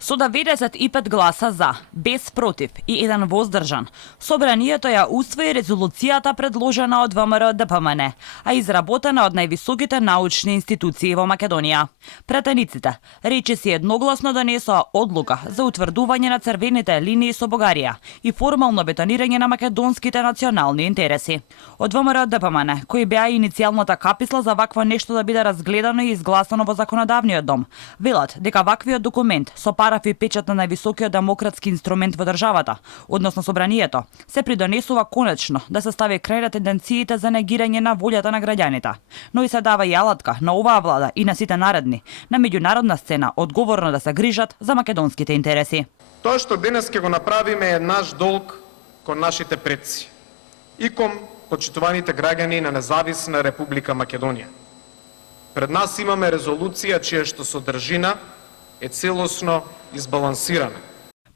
Со 95 гласа за, без против и 1 воздржан, Собранието ја усвои резолуцијата предложена од ВМРО ДПМН, а изработена од највисоките научни институции во Македонија. Пратениците речиси едногласно донесоа одлука за утврдување на црвените линии со Бугарија и формално бетонирање на македонските национални интереси. Од ВМРО ДПМН, кои беа иницијалната каписла за вакво нешто да биде разгледано и изгласано во законодавниот дом, велат дека ваквиот документ со параф и печат на највисокиот демократски инструмент во државата, односно Собранието, се придонесува конечно да се стави крај на тенденциите за негирање на волјата на граѓаните, но и се дава и алатка на оваа влада и на сите наредни на меѓународна сцена одговорно да се грижат за македонските интереси. Тоа што денес ќе го направиме е наш долг кон нашите предци и кон почитуваните граѓани на независна Република Македонија. Пред нас имаме резолуција чија што содржина е целосно избалансирана.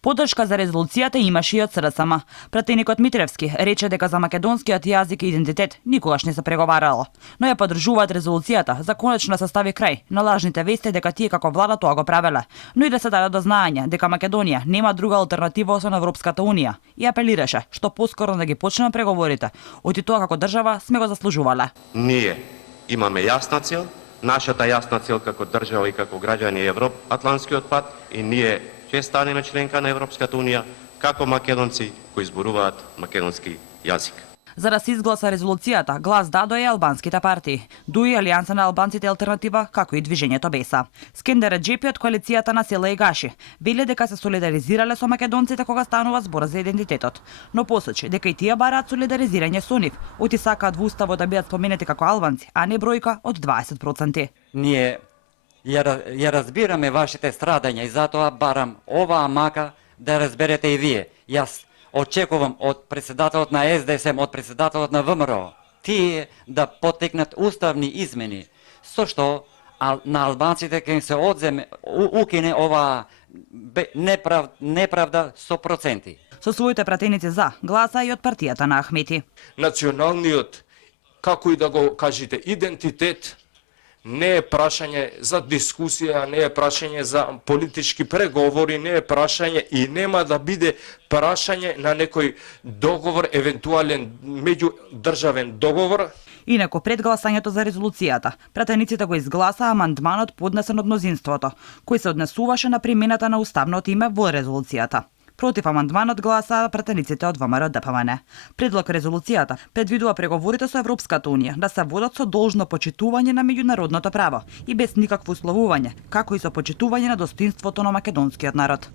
Поддршка за резолуцијата имаше и од СРСМ. Пратеникот Митревски рече дека за македонскиот јазик и идентитет никогаш не се преговарало, но ја поддржуваат резолуцијата за конечно се стави крај на лажните вести дека тие како влада тоа го правеле, но и да се даде до знаење дека Македонија нема друга алтернатива освен Европската унија и апелираше што поскоро да ги почнеме преговорите, оти тоа како држава сме го заслужувале. Ние имаме јасна цел. Нашата јасна цел како држава и како граѓани е Атлантскиот пат и ние ќе станеме членка на Европската унија како македонци кои зборуваат македонски јазик. За да се изгласа резолуцијата, глас дадоа и албанските партии, дуи Алијанса на албанците алтернатива, како и движењето Беса. Скендер Реджепи од коалицијата на Села и Гаши вели дека се солидаризирале со македонците кога станува збор за идентитетот, но посочи дека и тие бараат солидаризирање со нив, оти сакаат во уставот да бидат споменети како албанци, а не бројка од 20%. Ние ја разбираме вашите страдања и затоа барам оваа мака да разберете и вие. Јас очекувам од председателот на СДСМ, од председателот на ВМРО, тие да потекнат уставни измени, со што на албанците ќе се одземе, укине оваа неправда со проценти. Со своите пратеници за гласа и од партијата на Ахмети. Националниот, како и да го кажете, идентитет не е прашање за дискусија, не е прашање за политички преговори, не е прашање и нема да биде прашање на некој договор, евентуален меѓудржавен договор. Инаку пред гласањето за резолуцијата, пратениците го изгласаа амандманот поднесен од мнозинството, кој се однесуваше на примената на уставното име во резолуцијата. Против амандманот гласаа пратениците од ВМРО ДПМН. Предлог резолуцијата предвидува преговорите со Европската унија да се водат со должно почитување на меѓународното право и без никакво условување, како и со почитување на достоинството на македонскиот народ.